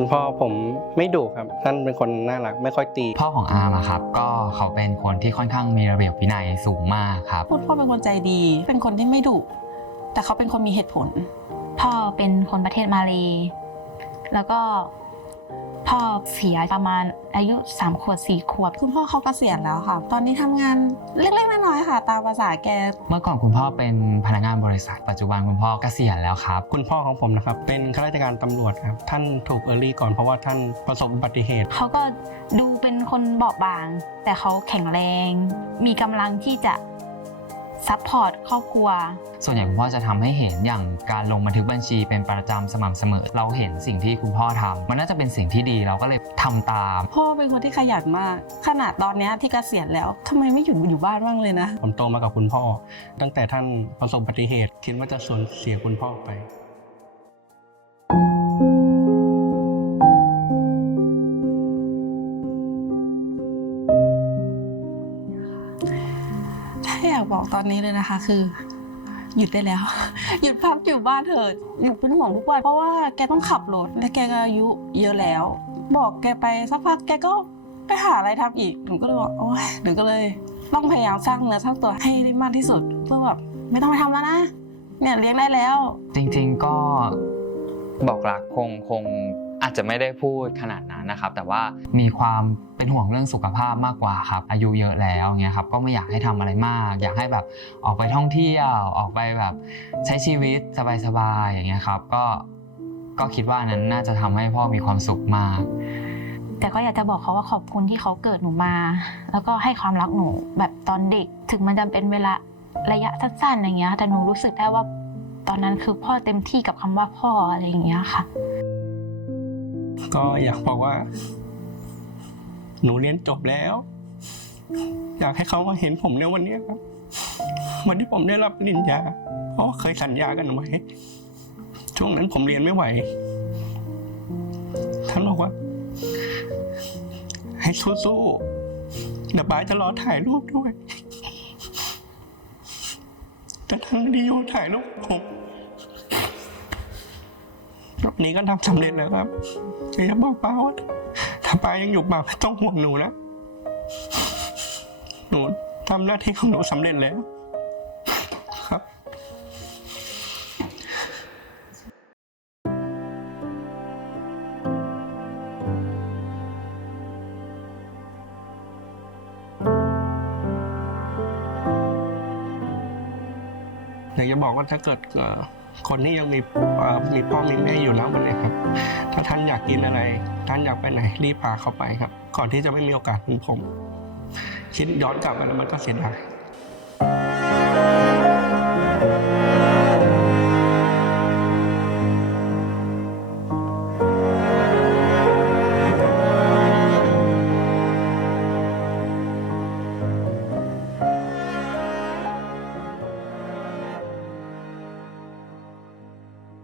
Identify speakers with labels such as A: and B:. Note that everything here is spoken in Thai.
A: คุณพ่อผมไม่ดุครับ ท่านเป็นคนน่ารักไม่ค่อยตี
B: พ่อของอาร์มอะครับก็เขาเป็นคนที่ค่อนข้างมีระเบียบวินัยสูงมากครับ
C: พูดพ่อเป็นคนใจดี เป็นคนที่ไม่ดุ แต่เขาเป็นคนมีเหตุผล
D: พ่อเป็นคนประเทศมาเลแล้วก็ พ่อเสียประมาณอายุ3ขวบ4ขวบ
C: คุณพ่อเขาเกษียณแล้วค่ะ ตอนนี้ทำงานเล็กๆน้อยๆค่ะ ตามภาษาแก
B: เมื่อก่อนคุณพ่อเป็นพนักงานบริษัท ปัจจุบันคุณพ่อเกษียณแล้วครับ
A: คุณพ่อของผมนะครับ เป็นข้าราชการตำรวจครับ ท่านถูกเออร์ลี่ก่อนเพราะว่าท่านประสบอุบัติเหตุ
D: เขาก็ดูเป็นคนเบาะบาง แต่เขาแข็งแรง มีกำลังที่จะ ซัพพอร์ตครอบครัว
B: ส่วนใหญ่คุณพ่อจะทำให้เห็นอย่างการลงบันทึกบัญชีเป็นประจำสม่ำเสมอ เราเห็นสิ่งที่คุณพ่อทำมันน่าจะเป็นสิ่งที่ดีเราก็เลยทำตาม
C: พ่อเป็นคนที่ขยันมาก ขนาดตอนเนี้ยที่เกษียณแล้วทำไมไม่หยุดอยู่บ้านบ้างเลยนะ
A: ผมโตมากับคุณพ่อ ตั้งแต่ท่านประสบอุบัติเหตุคิดว่าจะสูญเสียคุณพ่อไป
C: ถ้าากบอกตอนนี้เลยนะคะ คือ หยุดได้แล้ว หยุดพักอยู่บ้านเถิดหยุดเป็นห่วงทุกวัน เพราะว่าแกต้องขับรถและแกก็อายุเยอะแล้ว บอกแกไปสักพักแกก็ไปหาอะไรทำอีกหนูก็เลยบอกโอ้ยหนูก็เลย ต้องพยายามสร้างเนื้อสร้างตัวให้ได้มากที่สุด เพื่อแบบไม่ต้องไปทำแล้วนะเนี่ยเลี้ยงได้แล้ว
B: จริงๆก็บอกรักคงคง อาจจะไม่ได้พูดขนาดนั้นนะครับ แต่ว่ามีความเป็นห่วงเรื่องสุขภาพมากกว่าครับ อายุเยอะแล้วเงี้ยครับก็ไม่อยากให้ทำอะไรมาก อยากให้แบบออกไปท่องเที่ยว ออกไปแบบใช้ชีวิตสบายๆอย่างเงี้ยครับก็ก็คิดว่านั้นน่าจะทำให้พ่อมีความสุขมาก
D: แต่ก็อยากจะบอกเขาว่าขอบคุณที่เขาเกิดหนูมา แล้วก็ให้ความรักหนู แบบตอนเด็กถึงมันจะเป็นเวลาระยะสั้นๆอย่างเงี้ยแต่หนูรู้สึกได้ว่าตอนนั้นคือพ่อเต็มที่กับคำว่าพ่ออะไรอย่างเงี้ยค่ะ
A: ก็อยากบอกว่า หนูเรียนจบแล้ว อยากให้เขามาเห็นผมในวันนี้ครับ วันที่ผมได้รับปริญญาเพราะเคยสัญญากันไว้ช่วงนั้นผมเรียนไม่ไหวท่านบอกว่า ให้สู้ๆเดี๋ยวบายจะรอถ่ายรูปด้วยแต่ท่านดีโอถ่ายรูปผม รอบนี้ก็ทำสำเร็จแล้วครับจะอยากบอกป้าว่าถ้าป้ายังอยู่ป้าไม่ต้องห่วงหนูนะหนูทำหน้าที่ของหนูสำเร็จแล้วครับอยากจะบอกว่าถ้าเกิดเคนที่ยังมีมีพ่อมีแม่อยู่แล้ววันนี้ครับ ถ้าท่านอยากกินอะไร ท่านอยากไปไหนรีบพาเขาไปครับ ก่อนที่จะไม่มีโอกาสเหมือนผม คิดย้อนกลับมาแล้วมันก็เสียดาย